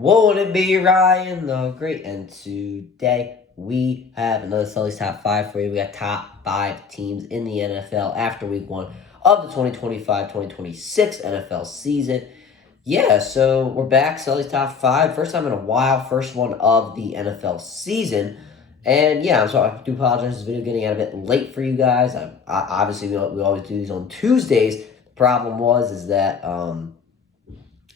Won't it be Ryan the Great? And today we have another Sully's Top 5 for you. We got top 5 teams in the NFL after week 1 of the 2025-2026 NFL season. Yeah, so we're back, Sully's Top 5. First time in a while, first one of the NFL season. And yeah, I'm sorry, I do apologize. This video getting out a bit late for you guys. Obviously, we always do these on Tuesdays. The problem is that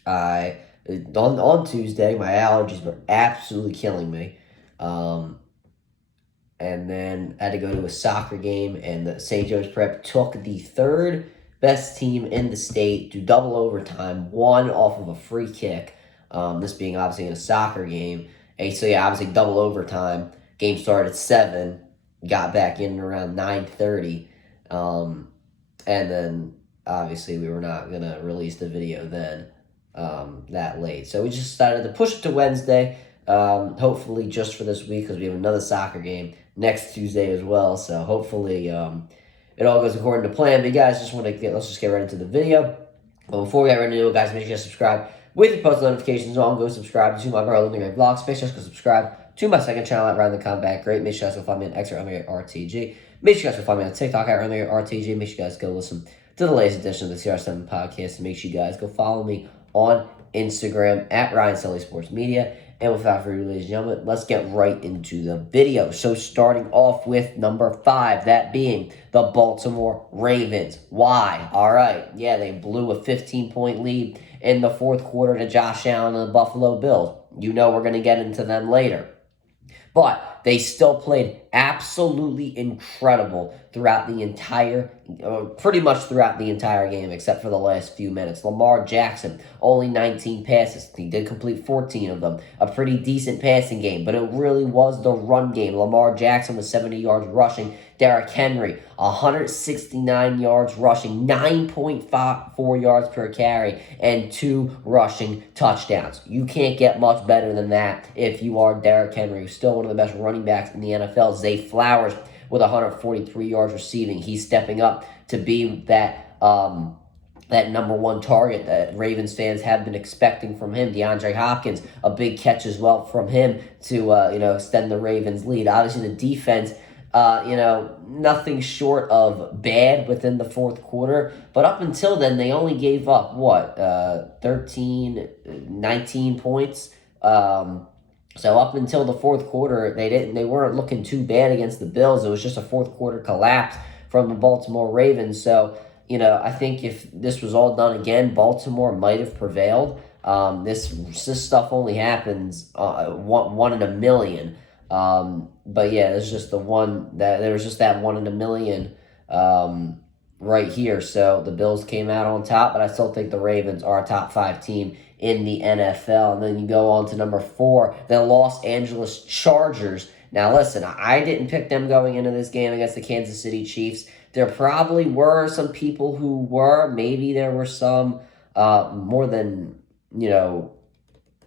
I on Tuesday, my allergies were absolutely killing me. And then I had to go to a soccer game, and the St. Joe's Prep took the third best team in the state to double overtime, won off of a free kick. This being obviously in a soccer game. And so, yeah, obviously double overtime. Game started at 7, got back in around 9:30. And then, obviously, we were not going to release the video then. That late. So we just decided to push it to Wednesday, hopefully just for this week because we have another soccer game next Tuesday as well. So hopefully it all goes according to plan. But you guys, let's just get right into the video. But before we get right into it, guys, make sure you subscribe with your post notifications on. Go subscribe to my brother Living Great Vlogs. Make sure you go subscribe to my second channel at Ryan the Combat Great. Make sure you guys go find me on X or RTG. Make sure you guys go find me on TikTok at Ryan RTG. Make sure you guys go listen to the latest edition of the CR7 podcast. And make sure you guys go follow me on Instagram at Ryan Sulli Sports Media. And without further ado, ladies and gentlemen, let's get right into the video. So starting off with number 5, that being the Baltimore Ravens. Why? All right. Yeah, they blew a 15-point lead in the fourth quarter to Josh Allen and the Buffalo Bills. You know we're going to get into them later. But they still played absolutely incredible throughout the entire, pretty much throughout the entire game, except for the last few minutes. Lamar Jackson, only 19 passes. He did complete 14 of them. A pretty decent passing game, but it really was the run game. Lamar Jackson was 70 yards rushing. Derrick Henry, 169 yards rushing, 9.54 yards per carry, and 2 rushing touchdowns. You can't get much better than that if you are Derrick Henry, who's still one of the best running backs in the NFL. Zay Flowers with 143 yards receiving. He's stepping up to be that number 1 target that Ravens fans have been expecting from him. DeAndre Hopkins, a big catch as well from him to extend the Ravens' lead. Obviously, the defense, nothing short of bad within the fourth quarter. But up until then, they only gave up, 19 points. So up until the fourth quarter, they weren't looking too bad against the Bills. It was just a fourth quarter collapse from the Baltimore Ravens. So, I think if this was all done again, Baltimore might have prevailed. This stuff only happens one in a million. But yeah, there's just there was just that 1 in a million right here. So the Bills came out on top, but I still think the Ravens are a top 5 team in the NFL. And then you go on to number 4, the Los Angeles Chargers. Now listen, I didn't pick them going into this game against the Kansas City Chiefs. There probably were some people who were. Maybe there were some more than,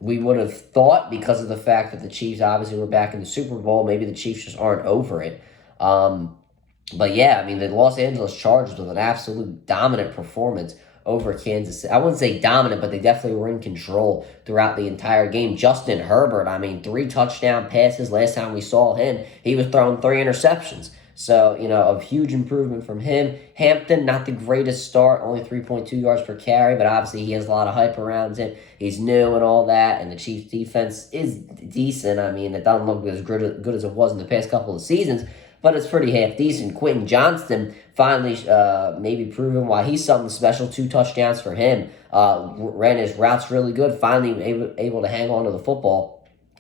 we would have thought because of the fact that the Chiefs obviously were back in the Super Bowl. Maybe the Chiefs just aren't over it. But yeah, I mean, the Los Angeles Chargers with an absolute dominant performance over Kansas City. I wouldn't say dominant, but they definitely were in control throughout the entire game. Justin Herbert, 3 touchdown passes. Last time we saw him, he was throwing 3 interceptions. So, a huge improvement from him. Hampton, not the greatest start, only 3.2 yards per carry, but obviously he has a lot of hype around him. He's new and all that, and the Chiefs' defense is decent. It doesn't look as good as it was in the past couple of seasons, but it's pretty half decent. Quentin Johnston finally maybe proven why he's something special. 2 touchdowns for him. Ran his routes really good, finally able to hang on to the football.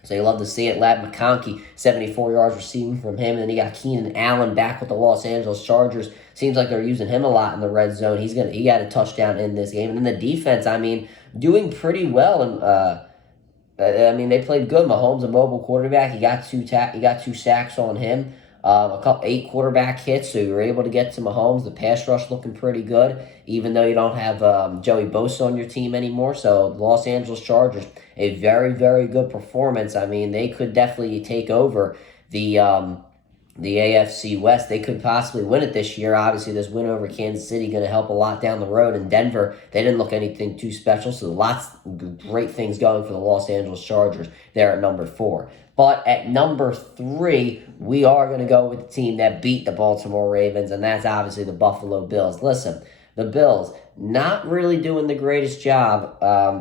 So you love to see it. Lad McConkey, 74 yards receiving from him. And then you got Keenan Allen back with the Los Angeles Chargers. Seems like they're using him a lot in the red zone. He got a touchdown in this game. And then the defense, doing pretty well. And they played good. Mahomes, a mobile quarterback. He got 2 sacks on him. 8 quarterback hits, so you were able to get to Mahomes. The pass rush looking pretty good, even though you don't have Joey Bosa on your team anymore. So Los Angeles Chargers, a very, very good performance. They could definitely take over the the AFC West. They could possibly win it this year. Obviously, this win over Kansas City going to help a lot down the road. And Denver, they didn't look anything too special. So lots of great things going for the Los Angeles Chargers there at number 4. But at number 3, we are going to go with the team that beat the Baltimore Ravens, and that's obviously the Buffalo Bills. Listen, the Bills not really doing the greatest job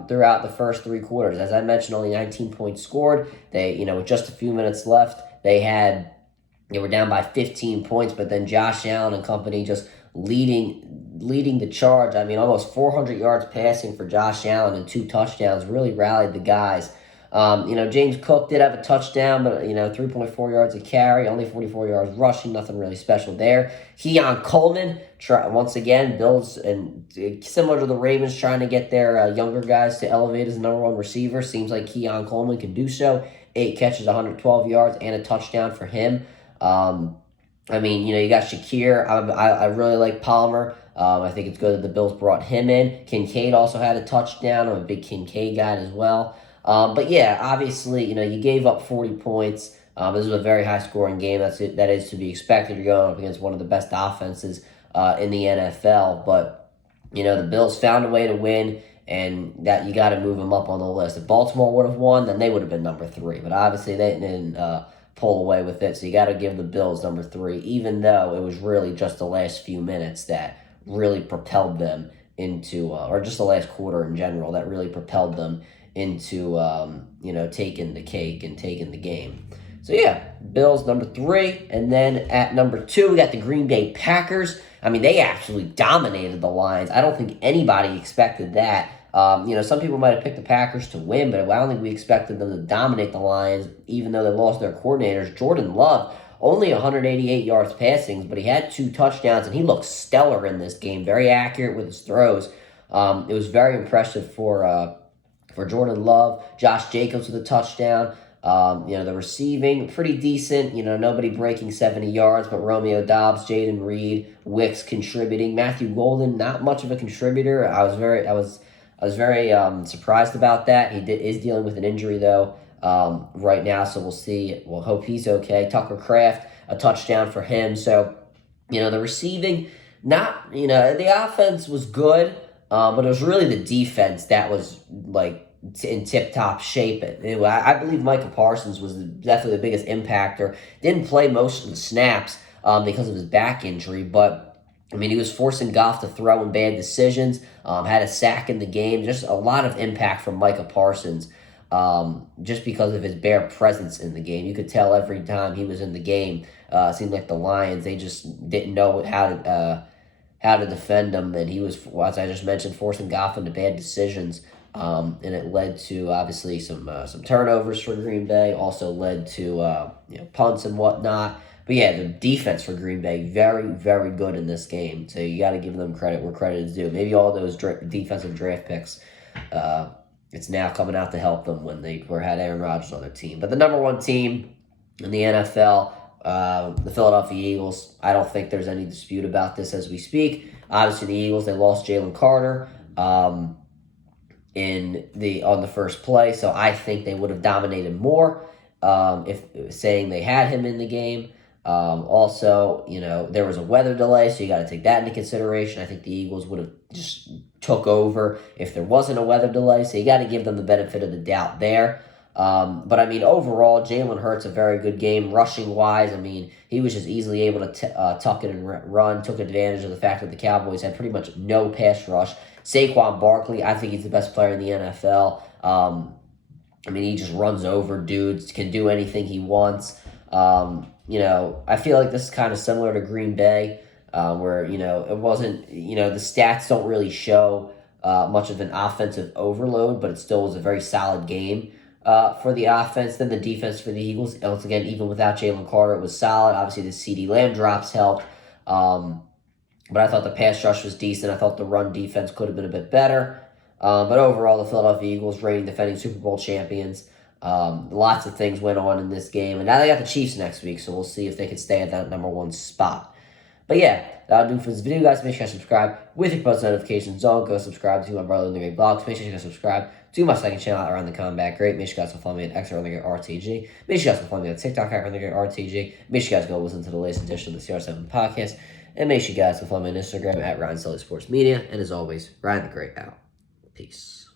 throughout the first 3 quarters. As I mentioned, only 19 points scored. They, with just a few minutes left, they were down by 15 points, but then Josh Allen and company just leading the charge. I mean, almost 400 yards passing for Josh Allen and 2 touchdowns. Really rallied the guys. James Cook did have a touchdown, but, 3.4 yards a carry, only 44 yards rushing, nothing really special there. Keon Coleman, once again, Bills, and similar to the Ravens, trying to get their younger guys to elevate as the number 1 receiver. Seems like Keon Coleman can do so. 8 catches, 112 yards, and a touchdown for him. You got Shakir. I really like Palmer. I think it's good that the Bills brought him in. Kincaid also had a touchdown. I'm a big Kincaid guy as well. But yeah, obviously, you gave up 40 points. This was a very high-scoring game. That is to be expected. You're going up against one of the best offenses in the NFL. But, the Bills found a way to win, and that you got to move them up on the list. If Baltimore would have won, then they would have been number 3. But obviously, they didn't pull away with it. So you got to give the Bills number 3, even though it was really just the last few minutes that really propelled them into, or just the last quarter in general, that really propelled them into, taking the cake and taking the game. So yeah, Bills number 3. And then at number 2, we got the Green Bay Packers. I mean, they absolutely dominated the Lions. I don't think anybody expected that. Some people might have picked the Packers to win, but I don't think we expected them to dominate the Lions, even though they lost their coordinators. Jordan Love, only 188 yards passing, but he had 2 touchdowns, and he looked stellar in this game. Very accurate with his throws. It was very impressive for Jordan Love. Josh Jacobs with a touchdown. The receiving, pretty decent. Nobody breaking 70 yards, but Romeo Doubs, Jaden Reed, Wicks contributing. Matthew Golden, not much of a contributor. I was very surprised about that. He is dealing with an injury, though, right now, so we'll see. We'll hope he's okay. Tucker Kraft, a touchdown for him. So, the receiving, the offense was good, but it was really the defense that was, in tip-top shape. I believe Micah Parsons was definitely the biggest impactor. Didn't play most of the snaps because of his back injury, but he was forcing Goff to throw in bad decisions, had a sack in the game, just a lot of impact from Micah Parsons just because of his bare presence in the game. You could tell every time he was in the game, it seemed like the Lions, they just didn't know how to defend him, and he was, as I just mentioned, forcing Goff into bad decisions, and it led to, obviously, some turnovers for Green Bay, also led to punts and whatnot. But yeah, the defense for Green Bay, very, very good in this game. So you got to give them credit where credit is due. Maybe all those defensive draft picks, it's now coming out to help them when they had Aaron Rodgers on their team. But the number 1 team in the NFL, the Philadelphia Eagles, I don't think there's any dispute about this as we speak. Obviously, the Eagles, they lost Jalen Carter on the first play, so I think they would have dominated more if saying they had him in the game. Also, there was a weather delay, so you got to take that into consideration. I think the Eagles would have just took over if there wasn't a weather delay, so you got to give them the benefit of the doubt there. But overall, Jalen Hurts, a very good game. Rushing-wise, he was just easily able to tuck it and run, took advantage of the fact that the Cowboys had pretty much no pass rush. Saquon Barkley, I think he's the best player in the NFL. He just runs over dudes, can do anything he wants. I feel like this is kind of similar to Green Bay, where, it wasn't, the stats don't really show much of an offensive overload, but it still was a very solid game for the offense. Then the defense for the Eagles, once again, even without Jalen Carter, it was solid. Obviously, the CeeDee Lamb drops helped, but I thought the pass rush was decent. I thought the run defense could have been a bit better. But overall, the Philadelphia Eagles, reigning defending Super Bowl champions. Lots of things went on in this game, and now they got the Chiefs next week, so we'll see if they can stay at that number 1 spot. But yeah, that'll do for this video, guys. Make sure you subscribe with your post notifications on. Go subscribe to my brother in the Great Blogs. Make sure you subscribe to my second channel at Around the Combat Great. Make sure you guys will follow me at XRTG. Make sure you guys will follow me on TikTok at RTG. Make sure you guys go listen to the latest edition of the CR7 podcast. And make sure you guys will follow me on Instagram at Ryan Sulli Sports Media. And as always, Ryan the Great out. Peace.